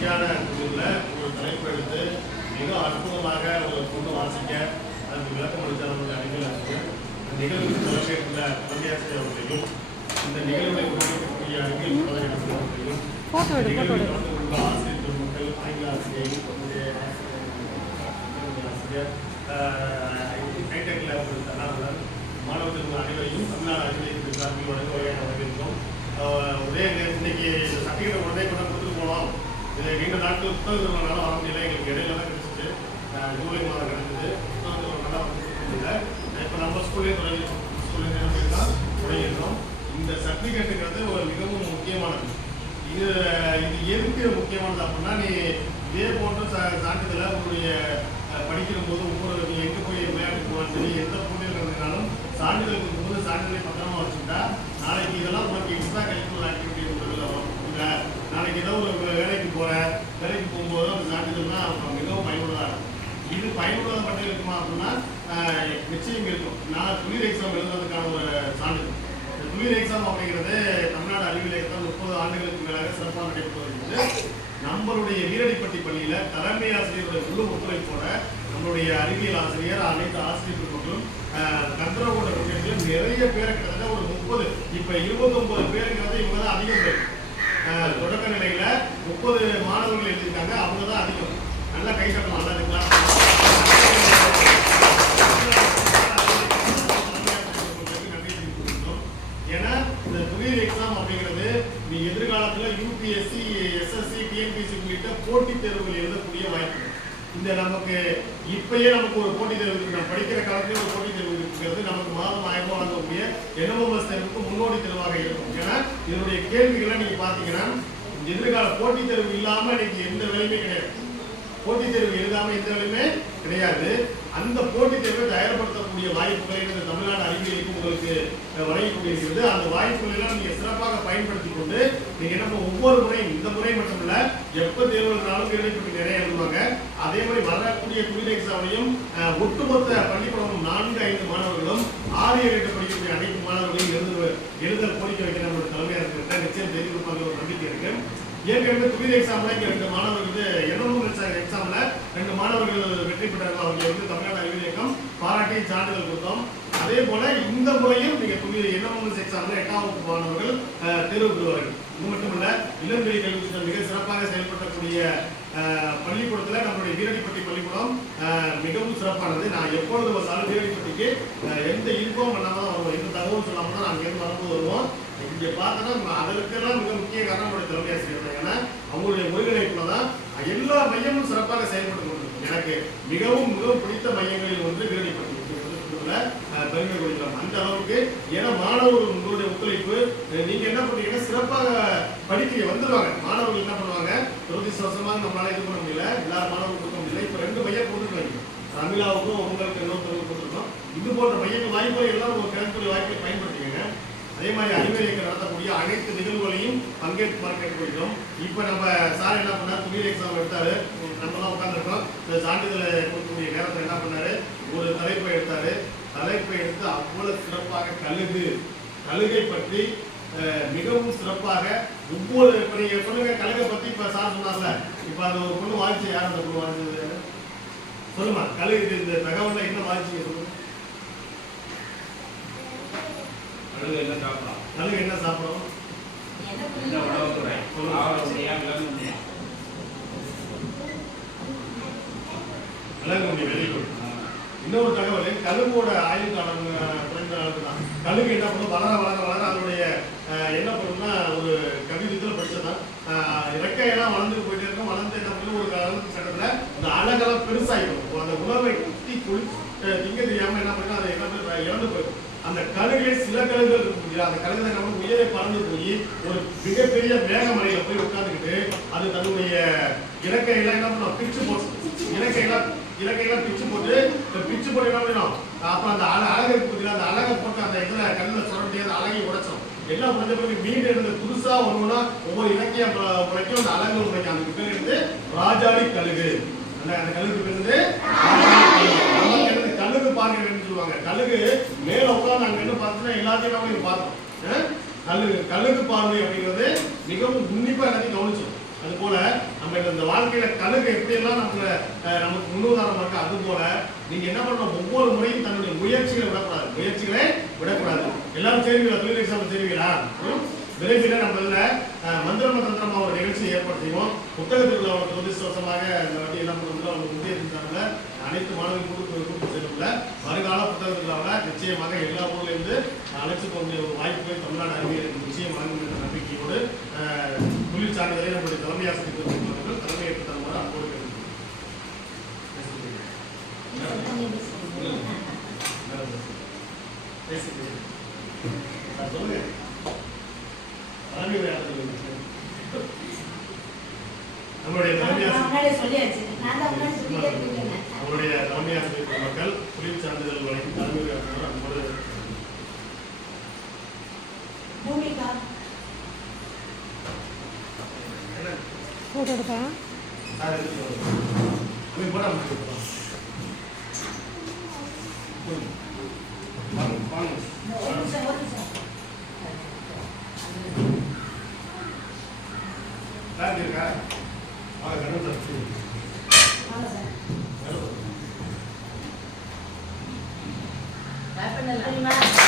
விஞ்ஞான குழுவில் ஒரு தலைப்பு எடுத்து மிக அற்புதமாக ஒரு கொண்டு வாசிக்க அதுக்கு விளக்கம் அளித்தார் அவருடைய அறிவியலாசிரியர். நிகழ்வுக்கு தலைமையேற்றுள்ள பள்ளியாசிரியர் அவர்களையும் இந்த நிகழ்வை உருவாக்கக்கூடிய அறிவியல் பதவி அவர்களையும் நிகழ்வில் வந்து உள்ள ஆசிரியர் பெருமக்கள், ஆங்கில ஆசிரியர், ஆசிரியர் ஹைடெக்ல ஒரு தன்னார்வலர் மாணவர்கள் அனைவரையும் தமிழ்நாடு அறிவியல் சார்பில் வழங்க வகையாக வரவேற்கிறோம். ஒரே இன்னைக்கு சர்டிஃபிகேட் உடனே கூட கொடுத்துட்டு போனோம். இது நீண்ட நாட்கள் புத்தகத்தினால வர முடியல, எங்களுக்கு இடையில தான் கிடைச்சிச்சு. ஜூலை மாதம் கிடைச்சது. புத்தகத்தில் நல்லா முடியல. இப்போ நம்ம ஸ்கூல்லேருந்து தான் தொடங்கியிருக்கோம். இந்த சர்டிஃபிகேட்டுங்கிறது ஒரு மிகவும் முக்கியமானது. இது எதுக்கு முக்கியமானது அப்படின்னா, நீ இதே போன்ற சான்றிதழை உங்களுடைய படிக்கிற போது ஒவ்வொரு நீ எங்கே போய் விளையாட்டு போனாலும் சரி, எந்த போட்டியில் நடந்தாலும் சான்றிதழ் கொடுக்கும்போது சான்றிதழை பத்திரமா வச்சுக்கிட்டா நாளைக்கு இதெல்லாம் உனக்கு எக்ஸ்ட்ரா கரிக்குலர் ஆக்டிவிட்டி இல்லை, நாளைக்கு ஏதோ ஒரு வேலைக்கு போகும்போது அந்த சான்றிதழ் தான் மிகவும் பயனுள்ளதாக இருக்கும். இது பயனுள்ளதாக மட்டும் இருக்குமா அப்படின்னா நிச்சயம் இருக்கும். நான் துளிர் எக்ஸாம் எழுதுறதுக்கான ஒரு சான்றிதழ். துளிர் எக்ஸாம் அப்படிங்கிறது தமிழ்நாடு அறிவியல் இயக்கத்தால் 30 ஆண்டுகளுக்கு மேலாக சிறப்பாக நடைபெற்று வருகிறது. நம்மளுடைய வீரடிப்பட்டி பள்ளியில் தலைமை ஆசிரியருடைய முழு ஒத்துழைப்போட நம்மளுடைய அறிவியல் ஆசிரியர், அனைத்து ஆசிரியர்களும் கந்தரகோட விஷயத்தில் நிறைய பேரை கிட்டத்தட்ட ஒரு 30, இப்போ 29 பேருங்கிறது இவங்க தான் அதிகம் பேர். தொடக்க நிலையில 30 மாணவர்கள் எழுதியிருக்காங்க, அவங்க தான் அதிகம். நல்லா கை தட்டலாம், நல்லா இருக்கலாம். ஏன்னா இந்த துளிர் எக்ஸாம் அப்படிங்கிறது நீ எதிர்காலத்தில் யூபிஎஸ்சி, எஸ்எஸ்சி, டிஎன்பிஎஸ்சி உள்ளிட்ட போட்டித் தேர்வுகள் எழுதக்கூடிய வாய்ப்பு. இந்த நமக்கு இப்பயே நமக்கு ஒரு போட்டித் தேர்வு இருக்கு, நம்ம படிக்கிற காலத்திலேயே ஒரு போட்டித் தேர்வு இருக்கிறது. நமக்கு மாதம் 1000 ரூபாய் வாங்கக்கூடிய என்எம்எஸ் தேர்வுக்கு முன்னோடி தேர்வாக இருக்கும். ஏன்னா இதனுடைய கேள்விகளை நீங்க பாத்தீங்கன்னா எதிர்கால போட்டித் தேர்வு இல்லாம இன்னைக்கு எந்த வேலையுமே கிடையாது. போட்டித் தேர்வு எழுதாம எந்த வேலையுமே கிடையாது. அந்த போட்டித் தேர்வை தயார்படுத்தக்கூடிய வாய்ப்புகளை இந்த தமிழ்நாடு அறிவியலுக்கு உங்களுக்கு வழங்கக்கூடியிருக்கிறது. அந்த வாய்ப்புகளை எல்லாம் நீங்க சிறப்பாக பயன்படுத்தி கொண்டு நீங்க என்ன ஒவ்வொரு முறையும், இந்த முறை மட்டும் இல்ல, எப்ப தேர்வு எழுதினாலும் வீரடிப்பட்டி நிறைய எழுதுவாங்க. அதே மாதிரி வரக்கூடிய துளிர் எக்ஸாமையும் ஒட்டுமொத்த பள்ளிக்கூடம் 4-5 மாணவர்களும் 6-7 படிக்கக்கூடிய அனைத்து மாணவர்களையும் எழுத கோரிக்கை வைக்கிற நம்மளுடைய தலைமையாளர்கிட்ட நிச்சயம் செய்து கொடுப்பாங்க ஒரு நம்பிக்கை இருக்கு. ஏற்கனவே துளிர் எக்ஸாம்ல இங்க 2 மாணவர்களுக்கு எக்ஸாம்ல 2 மாணவர்கள் வெற்றி பெற்றார்கள். அவங்க வந்து தமிழ்நாடு அறிவியல் இயக்கம் பாராட்டி சான்றிதழ் கொடுத்தோம். அதே போல இந்த முறையும் நீங்க துளிர் என்எம்எஸ் எக்ஸாம்ல 8ஆம் வகுப்பு மாணவர்கள் தேர்வு பெறுவார்கள். இது மட்டுமல்ல, இளம்பெரிய கல்வி திட்டம் மிக சிறப்பாக செயல்படக்கூடிய பள்ளிக்கூடத்தில் நம்மளுடைய வீரடிப்பட்டி பள்ளிக்கூடம் மிகவும் சிறப்பானது. நான் எப்பொழுது வந்தாலும் வீரடிப்பட்டிக்கு எந்த இன்ஃபார்ம் பண்ணாம தான் வருவோம், எந்த தகவல் சொல்லாம தான் நாங்கள் இருந்து வரும்போது வருவோம். இங்க பார்த்தோன்னா அதற்கெல்லாம் மிக முக்கிய காரணம் நம்மளுடைய தலைமை ஆசிரியர். ஏன்னா அவங்களுடைய ஒருங்கிணைப்புல தான் எல்லா மையமும் சிறப்பாக செயல்பட்டு கொண்டிருக்கும். எனக்கு மிகவும் பிடித்த மையங்களில் ஒன்று வீரடிப்பட்டி பெருமை கொடுக்கலாம். அந்த அளவுக்கு ஏன்னா மாணவர்கள் உங்களுடைய ஒத்துழைப்பு, நீங்க என்ன பண்ணீங்கன்னா சிறப்பாக படிக்க வந்துடுவாங்க. மாணவர்கள் என்ன பண்ணுவாங்க, துரதிர்ஷ்டவசமாக நம்மளால இது பண்ண முடியல, எல்லா மாணவர்களும் கொடுக்க முடியல. இப்ப 2 மையம் கொடுத்துருக்காங்க, தமிழாவுக்கும் உங்களுக்கு இன்னொருத்தருக்கு கொடுத்துருக்கோம். இது போன்ற மையங்கள் வாய்ப்புகள் எல்லாம் ஒரு கிடைக்கக்கூடிய வாய்ப்பை பயன்படுத்திக்கங்க. அதே மாதிரி அறிவியல் இயக்கம் நடத்தக்கூடிய அனைத்து நிகழ்வுகளையும் பங்கேற்று கேட்டுக்கொள்கிறோம். இப்போ நம்ம சார் என்ன பண்ணார், துளிர் எக்ஸாம் எடுத்தாரு, நம்மலாம் உட்காந்துருக்கோம். இந்த சான்றிதழை கொடுக்கக்கூடிய நேரத்தில் என்ன பண்ணாரு, ஒரு தலைப்பை எடுத்தாரு. தலைப்பை எடுத்து அவ்வளவு சிறப்பாக கழுகை பற்றி மிகவும் சிறப்பாக ஒவ்வொரு, இப்போ நீங்க சொல்லுங்க கழுகை பத்தி. இப்ப சார் சொன்னார்ல, இப்ப அந்த ஒரு பொண்ணு வாழ்ச்சி, யார் அந்த பொண்ணு வாழ்ந்தது சொல்லுமா, கழுகு இந்த தகவல்ல என்ன வாழ்ச்சிங்க சொல்லுங்க. கழுகு என்ன சாப்பிடும், இன்னொரு தகவல், கழுகோட ஆயுள் காலம் குறைந்த அளவுக்கு தான். கழுகு என்ன பண்ணும், வளர அதனுடைய என்ன பண்ணும்னா, ஒரு கவிதத்தில் படிச்சதான் இறக்கையெல்லாம் வளர்ந்துட்டு போயிட்டே இருக்கும். வளர்ந்து என்ன பண்ணும், ஒரு காலத்து சட்டத்தில் இந்த அழகெல்லாம் பெருசாகிடும். அந்த உணவை குத்தி திங்க தெரியாம என்ன பண்ணும், அதை என்ன இறந்து போயிடும். அந்த கழுகை சில கழுகுகள் இருக்கு, அந்த கழுகுதை நம்ம உயரை பறந்து போய் ஒரு மிகப்பெரிய மேகமலையில போய் உட்காந்துக்கிட்டு அது தன்னுடைய இறக்கையெல்லாம் என்ன பண்ணும், பிச்சு போட்டு இலக்கையெல்லாம் பிச்சு போட்டு என்ன பண்ணணும், அப்புறம் அந்த அழகை இருக்கு, அந்த அழகை போட்டு அந்த இதுல கல்லில் சுரண்டி அந்த அழகை உடைச்சோம். எல்லாம் முடிஞ்ச பிறகு மீன் எடுத்து புதுசா ஒண்ணுன்னா ஒவ்வொரு இலக்கியம் உடைக்கும், அந்த அழகு உடைக்கும். அதுக்கு பேர் எடுத்து ராஜாளி கழுகு. அந்த கழுகு பேர் வந்து கழுகு பார்க்கிறேன்னு சொல்லுவாங்க. கழுகு மேல உட்கார்ந்து அங்க என்ன பார்த்தோம்னா எல்லாத்தையும் நம்ம பார்த்தோம். கழுகு பார்வை அப்படிங்கிறது மிகவும் உன்னிப்பா எல்லாத்தையும் கவனிச்சோம். அது போல நம்ம இந்த வாழ்க்கையில கழுகு எப்படியெல்லாம் நமக்கு முன்னுதாரணமா இருக்கு, அது போல நீங்க என்ன பண்ணணும், ஒவ்வொரு முறையும் தன்னுடைய முயற்சிகளை விடக்கூடாது. எல்லாரும் செய்வீங்களா? தொழில் எக்ஸாம் செய்வீங்களா? விரைவில் நம்ம மந்திரம தந்திரமா ஒரு நிகழ்ச்சியை ஏற்பாடு செய்வோம். புத்தக திருவிழாவுக்கு துரதிருஷ்டவசமாக இந்த வாட்டி என்ன பண்ணுறதுல அவங்க முக்கிய இருந்தாங்க. அனைத்து மாணவர்கள் கூட்டு செல்லும்ல வருங்கால புத்தக திருவிழாவில் நிச்சயமாக எல்லா ஊர்லேருந்து அழைச்சி போகக்கூடிய ஒரு வாய்ப்பை தமிழ்நாடு அறிவியல் நிச்சயம் வழங்கும் என்ற நம்பிக்கையோடு தொழில் சார்ந்ததை நம்முடைய தலைமை ஆசிரியர் தலைமையேற்று தருமாறு அன்போடு சொல்லுங்க. நம்மளுடைய தலைமை ஆசிரியர் மக்கள் தொழில் சான்றிதழ் வழங்கி தலைமை ஆசிரியர் அன்போடு போட்டோ எடுக்கலாம். இருக்கா? தெரியுமா?